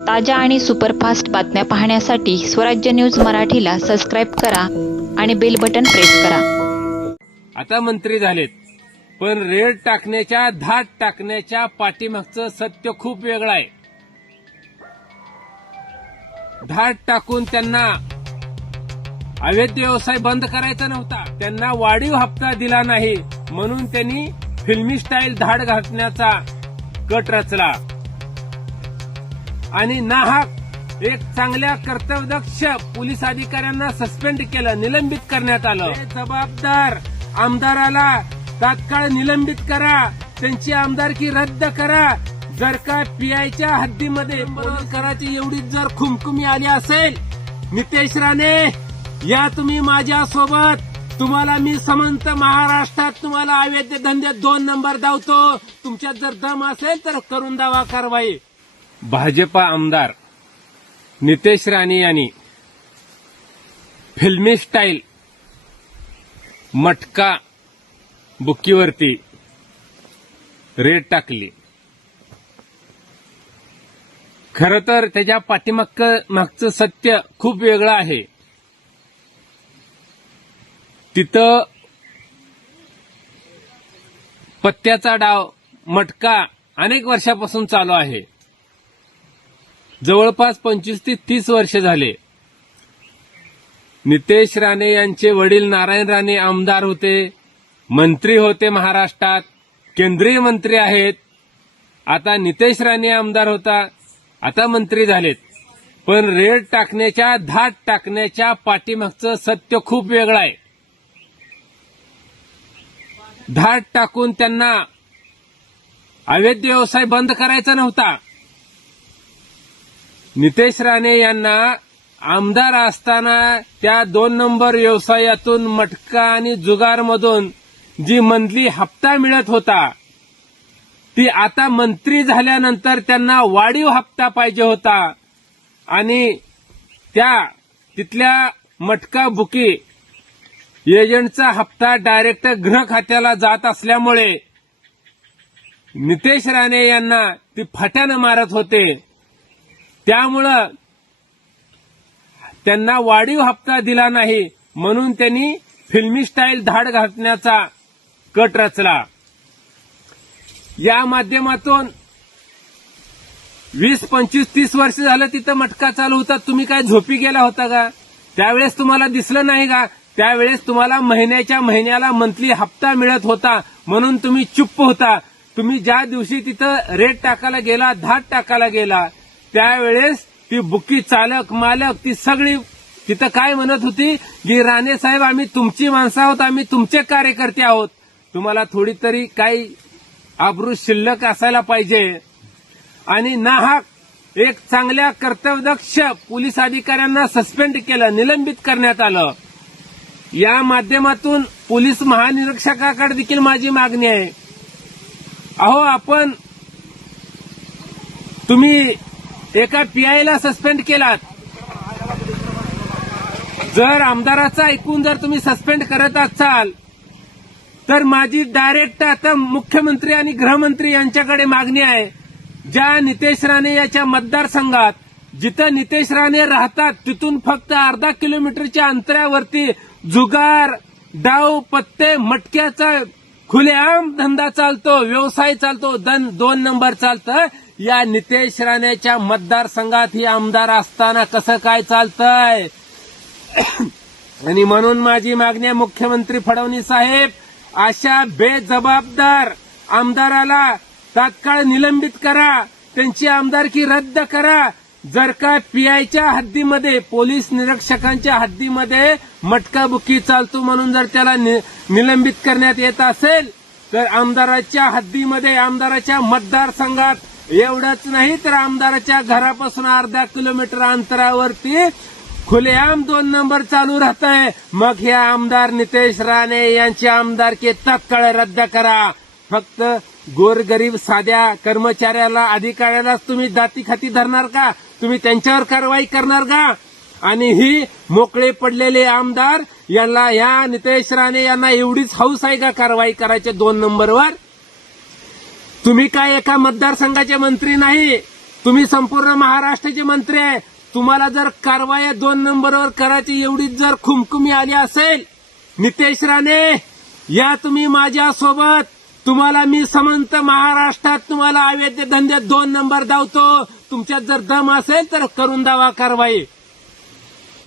ताज्या आणि सुपरफास्ट बातम्या पाहण्यासाठी स्वराज्य न्यूज मराठीला सबस्क्राईब करा आणि बेल बटन प्रेस करा. आता मंत्री झालेत. पण रेड टाकण्याच्या धाट टाकण्याच्या पाठीमागचं सत्य खूप वेगळं आहे. धाट टाकून त्यांना अवैध व्यवसाय बंद करायचा नव्हता. त्यांना वाढीव हप्ता दिला नाही. म्हणून त्यांनी फिल्मी स्टाईल धाड घातण्याचा कट रचला. आणि नाहक एक चांगल्या कर्तव्यदक्ष पोलीस अधिकाऱ्यांना सस्पेंड केलं निलंबित करण्यात आलं. जबाबदार आमदाराला तात्काळ निलंबित करा त्यांची आमदारकी रद्द करा. जर का पीआयच्या हद्दीमध्ये कराची एवढी जर खुमखुमी आली असेल नितेश राणे या तुम्ही माझ्या सोबत तुम्हाला मी समंत महाराष्ट्रात तुम्हाला अवैध धंदे दोन नंबर धावतो. तुमच्यात जर दम असेल तर करून दावा कारवाई. भाजपा आमदार नितेश राणे यांनी फिल्मी स्टाईल मटका बुक्कीवरती रेड टाकली. खर तर त्याच्या पाठीमाग मागचं सत्य खूप वेगळं आहे. तिथं पत्त्याचा डाव मटका अनेक वर्षापासून चालू आहे. जवळपास पंचवीस ते तीस वर्ष झाले. नितेश राणे यांचे वडील नारायण राणे आमदार होते मंत्री होते महाराष्ट्रात केंद्रीय मंत्री आहेत. आता नितेश राणे आमदार होता आता मंत्री झालेत. पण रेड टाकण्याच्या धाट टाकण्याच्या पाठीमागचं सत्य खूप वेगळं आहे. धाट टाकून त्यांना अवैध व्यवसाय बंद करायचा नव्हता. नितेश राणे यांना आमदार असताना त्या दोन नंबर व्यवसायातून मटका आणि जुगारमधून जी मंथली हप्ता मिळत होता ती आता मंत्री झाल्यानंतर त्यांना वाढीव हप्ता पाहिजे होता. आणि त्या तिथल्या मटका बुकी एजंटचा हप्ता डायरेक्ट गृह खात्याला जात असल्यामुळे नितेश राणे यांना ती फट्यानं मारत होते. त्यामुळं त्यांना वाढीव हप्ता दिला नाही म्हणून त्यांनी फिल्मी स्टाईल धाड घातण्याचा कट रचला. या माध्यमातून वीस पंचवीस तीस वर्ष झालं तिथं मटका चालू होता. तुम्ही काय झोपी गेला होता का? त्यावेळेस तुम्हाला दिसलं नाही का? त्यावेळेस तुम्हाला महिन्याच्या महिन्याला मंथली हप्ता मिळत होता म्हणून तुम्ही चुप्प होता. तुम्ही ज्या दिवशी तिथं रेट टाकायला गेला धाट टाकायला गेला त्यावेळेस ती बुकी चालक मालक ती सगळी तिथं काय म्हणत होती? की राणे साहेब आम्ही तुमची माणसं आहोत आम्ही तुमचे कार्यकर्ते आहोत. तुम्हाला थोडी तरी काही आबरू शिल्लक असायला पाहिजे. आणि नाहक एक चांगल्या कर्तव्यदक्ष पोलीस अधिकाऱ्यांना सस्पेंड केलं निलंबित करण्यात आलं. या माध्यमातून पोलीस महानिरीक्षकाकडे देखील माझी मागणी आहे. अहो आपण तुम्ही एका पीआयला सस्पेंड केलात. जर आमदाराचा ऐकून जर तुम्ही सस्पेंड करत असाल तर माझी डायरेक्ट आता मुख्यमंत्री आणि गृहमंत्री यांच्याकडे मागणी आहे. ज्या नितेश राणे याच्या मतदारसंघात जिथं नितेश राणे राहतात तिथून फक्त अर्धा किलोमीटरच्या अंतरावरती जुगार डाव पत्ते मटक्याचा खुलेआम धंदा चालतो व्यवसाय चालतो दन दोन नंबर चालतं. या नितेश राणेच्या मतदारसंघात ही आमदार असताना कसं काय चालतंय? आणि म्हणून माझी मागणी आहे मुख्यमंत्री फडणवीस साहेब अशा बेजबाबदार आमदाराला तात्काळ निलंबित करा त्यांची आमदारकी रद्द करा. जर का पीआयच्या हद्दीमध्ये पोलीस निरीक्षकांच्या हद्दीमध्ये मटकाबुकी चालतो म्हणून जर त्याला नि- निलंबित करण्यात येत असेल तर आमदाराच्या हद्दीमध्ये आमदाराच्या मतदारसंघात एवढंच नाही तर आमदाराच्या घरापासून अर्धा किलोमीटर अंतरावरती खुलेआम दोन नंबर चालू राहत आहे मग हे आमदार नितेश राणे यांची आमदारकी तत्काळ रद्द करा. फक्त गोरगरीब साध्या कर्मचाऱ्याला अधिकाऱ्यालाच तुम्ही जाती खाती धरणार का? तुम्ही त्यांच्यावर कारवाई करणार का? आणि ही मोकळे पडलेले आमदार यांना या नितेश राणे यांना एवढीच हौस आहे का कारवाई करायच्या दोन नंबरवर? तुम्ही काय एका मतदारसंघाचे मंत्री नाही तुम्ही संपूर्ण महाराष्ट्राचे मंत्री आहे. तुम्हाला जर कारवाया दोन नंबरवर करायची एवढी जर खुमखुमी आली असेल नितेश राणे या तुम्ही माझ्या सोबत. तुम्हाला मी समंत महाराष्ट्रात तुम्हाला अवैध धंद्यात दोन नंबर धावतो. तुमच्यात जर दम असेल तर करून दावा कारवाई.